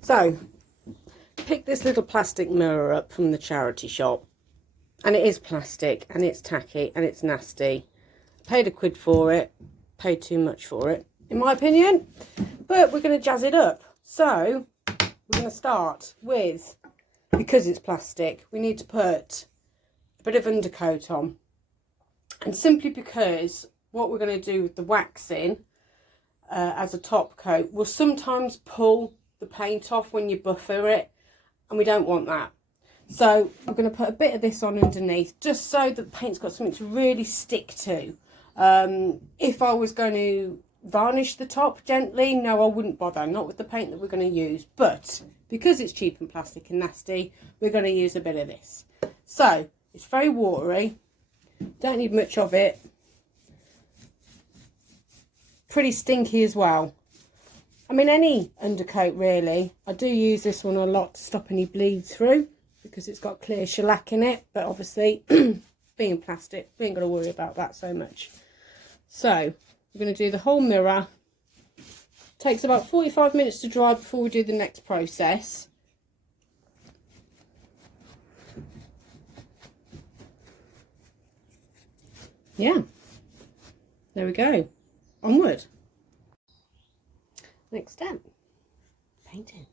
So, pick this little plastic mirror up from the charity shop, and it is plastic and it's tacky and it's nasty. Paid a quid for it, paid too much for it in my opinion, but we're going to jazz it up. So we're going to start with, because it's plastic, we need to put a bit of undercoat on, and simply because what we're going to do with the waxing as a top coat will sometimes pull the paint off when you buffer it, and we don't want that. So we're going to put a bit of this on underneath, just so that the paint's got something to really stick to. If I was going to varnish the top gently, no, I wouldn't bother, not with the paint that we're going to use, but because it's cheap and plastic and nasty, we're going to use a bit of this. So it's very watery, don't need much of it, pretty stinky as well. I mean, any undercoat really. I do use this one a lot to stop any bleed through because it's got clear shellac in it, but obviously being plastic, we ain't got to worry about that so much. So we're going to do the whole mirror. Takes about 45 minutes to dry before we do the next process. Yeah, there we go. Onward. Next step, painting.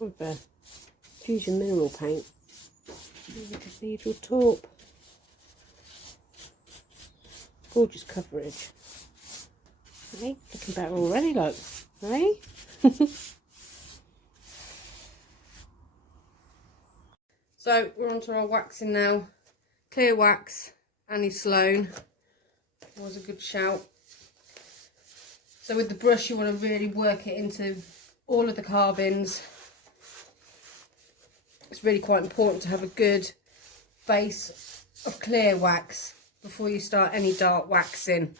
With the Fusion mineral paint. The Catherdral taupe. Gorgeous coverage. Okay, looking better already, look. Right? So we're on to our waxing now. Clear wax, Annie Sloan. Was a good shout. So with the brush you want to really work it into all of the carvings. It's really quite important to have a good base of clear wax before you start any dark waxing.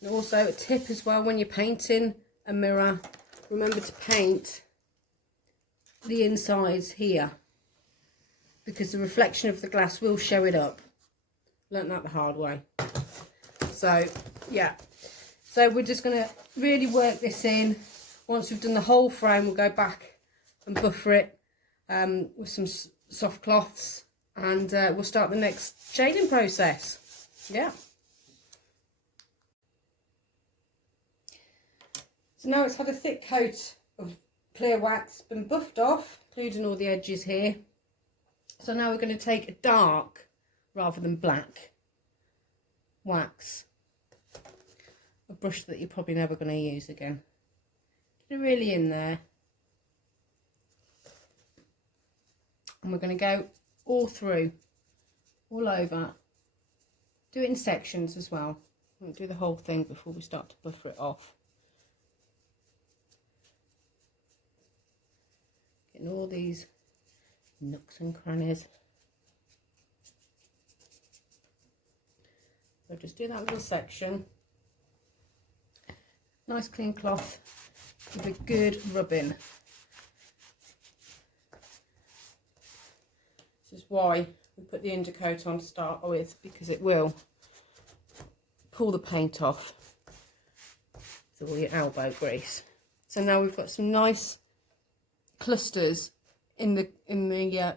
And also a tip as well, when you're painting a mirror, remember to paint the insides here, because the reflection of the glass will show it up. Learned that the hard way. So yeah, so we're just going to really work this in. Once we've done the whole frame, we'll go back and buffer it with some soft cloths, and we'll start the next shading process. Yeah. So now it's had a thick coat of clear wax, been buffed off, including all the edges here. So now we're going to take a dark rather than black wax, a brush that you're probably never going to use again. Get it really in there, and we're going to go all through, all over. Do it in sections as well. We won't do the whole thing before we start to buffer it off. Getting all these nooks and crannies. So just do that little section. Nice clean cloth with a good rubbing. This is why we put the undercoat on to start with, because it will pull the paint off with all your elbow grease. So now we've got some nice clusters in the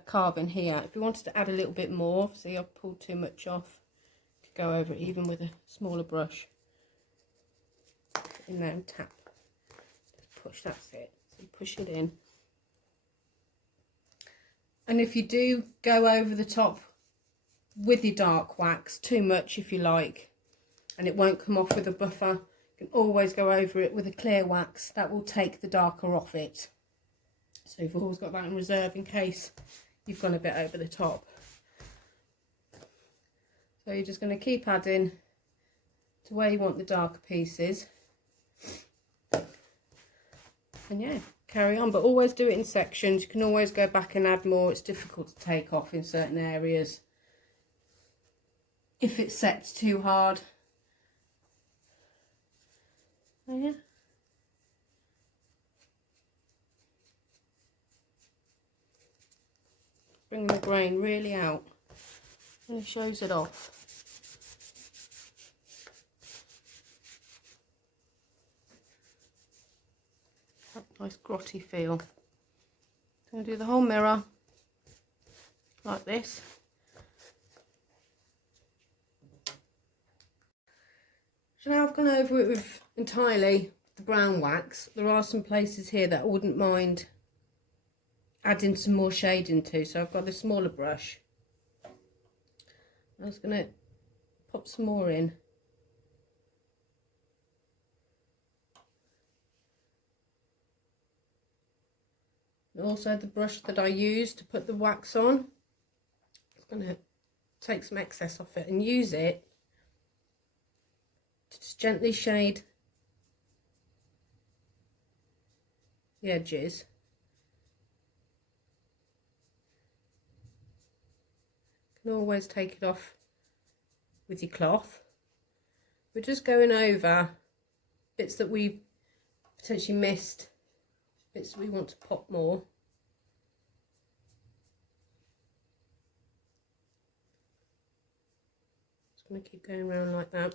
carving here. If you wanted to add a little bit more, see I've pulled too much off, you could go over it even with a smaller brush. In there and tap. Just push, that's it. So you push it in. And if you do go over the top with your dark wax, too much if you like, and it won't come off with a buffer, you can always go over it with a clear wax. That will take the darker off it. So you've always got that in reserve in case you've gone a bit over the top. So you're just going to keep adding to where you want the darker pieces. And yeah, carry on, but always do it in sections. You can always go back and add more. It's difficult to take off in certain areas if it sets too hard. Oh, yeah. bringing the grain really out. And it shows it off. Nice grotty feel. I'm going to do the whole mirror like this. So now I've gone over it with entirely the brown wax. There are some places here that I wouldn't mind adding some more shading to, so I've got a smaller brush. I was going to pop some more in. And also the brush that I used to put the wax on, I'm going to take some excess off it and use it to just gently shade the edges. You can always take it off with your cloth. We're just going over bits that we've potentially missed, bits that we want to pop more. Just going to keep going around like that.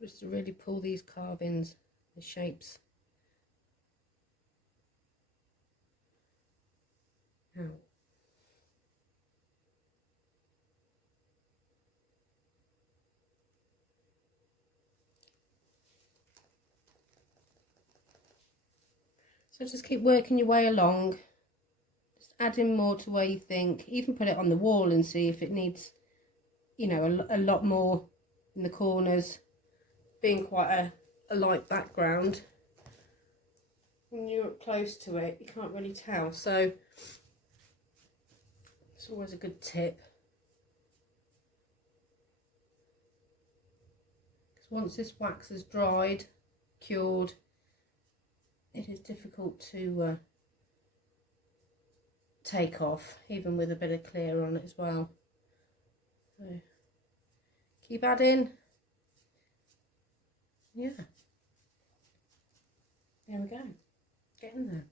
Just to really pull these carvings, the shapes out. So just keep working your way along, just adding more to where you think. Even put it on the wall and see if it needs, you know, a lot more in the corners. Being quite a light background, when you're up close to it, you can't really tell. So it's always a good tip. Because once this wax is dried, cured, it is difficult to take off, even with a bit of clear on it as well. So keep adding. Yeah, there we go, getting there.